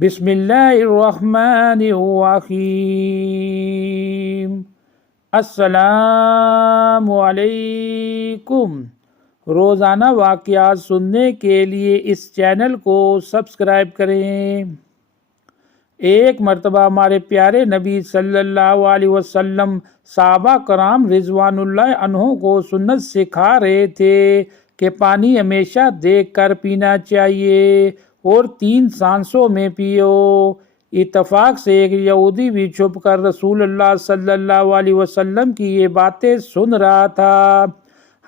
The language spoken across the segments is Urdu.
بسم اللہ الرحمن الرحیم۔ السلام علیکم۔ روزانہ واقعات سننے کے لیے اس چینل کو سبسکرائب کریں۔ ایک مرتبہ ہمارے پیارے نبی صلی اللہ علیہ وسلم صحابہ کرام رضوان اللہ عنہم کو سنت سکھا رہے تھے کہ پانی ہمیشہ دیکھ کر پینا چاہیے اور 3 سانسوں میں پیو۔ اتفاق سے ایک یہودی بھی چھپ کر رسول اللہ صلی اللہ علیہ وسلم کی یہ باتیں سن رہا تھا۔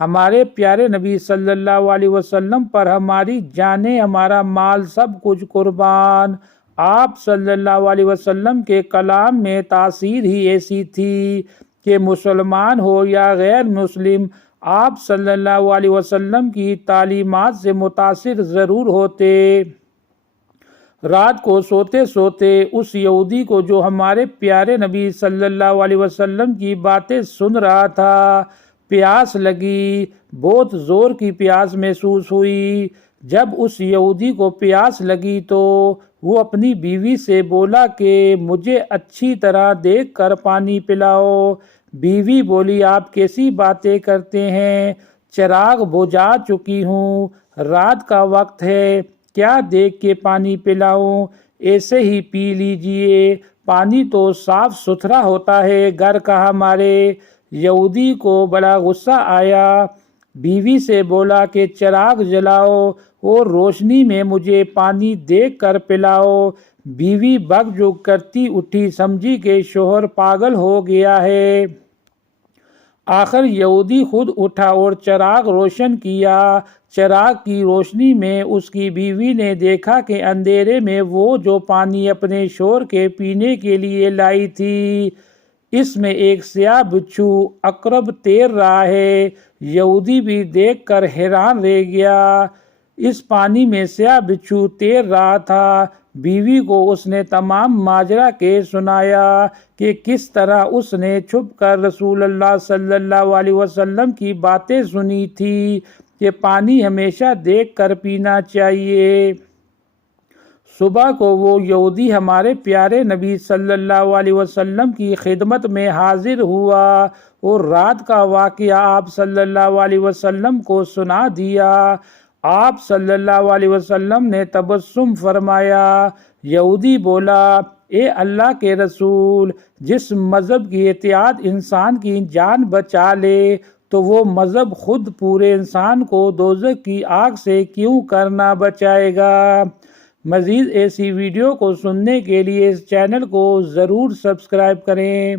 ہمارے پیارے نبی صلی اللہ علیہ وسلم پر ہماری جانیں، ہمارا مال، سب کچھ قربان۔ آپ صلی اللہ علیہ وسلم کے کلام میں تاثیر ہی ایسی تھی کہ مسلمان ہو یا غیر مسلم، آپ صلی اللہ علیہ وسلم کی تعلیمات سے متاثر ضرور ہوتے۔ رات کو سوتے سوتے اس یہودی کو جو ہمارے پیارے نبی صلی اللہ علیہ وسلم کی باتیں سن رہا تھا، پیاس لگی، بہت زور کی پیاس محسوس ہوئی۔ جب اس یہودی کو پیاس لگی تو وہ اپنی بیوی سے بولا کہ مجھے اچھی طرح دیکھ کر پانی پلاؤ۔ بیوی بولی، آپ کیسی باتیں کرتے ہیں، چراغ بجھا چکی ہوں، رات کا وقت ہے، کیا دیکھ کے پانی پلاؤں، ایسے ہی پی لیجئے، پانی تو صاف ستھرا ہوتا ہے گھر کا ہمارے۔ یہودی کو بڑا غصہ آیا، بیوی سے بولا کہ چراغ جلاؤ اور روشنی میں مجھے پانی دیکھ کر پلاؤ۔ بیوی بک جھک کرتی اٹھی، سمجھی کہ شوہر پاگل ہو گیا ہے۔ آخر یہودی خود اٹھا اور چراغ روشن کیا۔ چراغ کی روشنی میں اس کی بیوی نے دیکھا کہ اندھیرے میں وہ جو پانی اپنے شوہر کے پینے کے لیے لائی تھی، اس میں ایک سیاہ بچھو عقرب تیر رہا ہے۔ یہودی بھی دیکھ کر حیران رہ گیا، اس پانی میں سیاہ بچھو تیر رہا تھا۔ بیوی کو اس نے تمام ماجرا کے سنایا کہ کس طرح اس نے چھپ کر رسول اللہ صلی اللہ علیہ وسلم کی باتیں سنی تھی کہ پانی ہمیشہ دیکھ کر پینا چاہیے۔ صبح کو وہ یہودی ہمارے پیارے نبی صلی اللہ علیہ وسلم کی خدمت میں حاضر ہوا اور رات کا واقعہ آپ صلی اللہ علیہ وسلم کو سنا دیا۔ آپ صلی اللہ علیہ وسلم نے تبسم فرمایا۔ یہودی بولا، اے اللہ کے رسول، جس مذہب کی اطاعت انسان کی جان بچا لے تو وہ مذہب خود پورے انسان کو دوزخ کی آگ سے کیوں کرنا بچائے گا۔ مزید ایسی ویڈیو کو سننے کے لیے اس چینل کو ضرور سبسکرائب کریں۔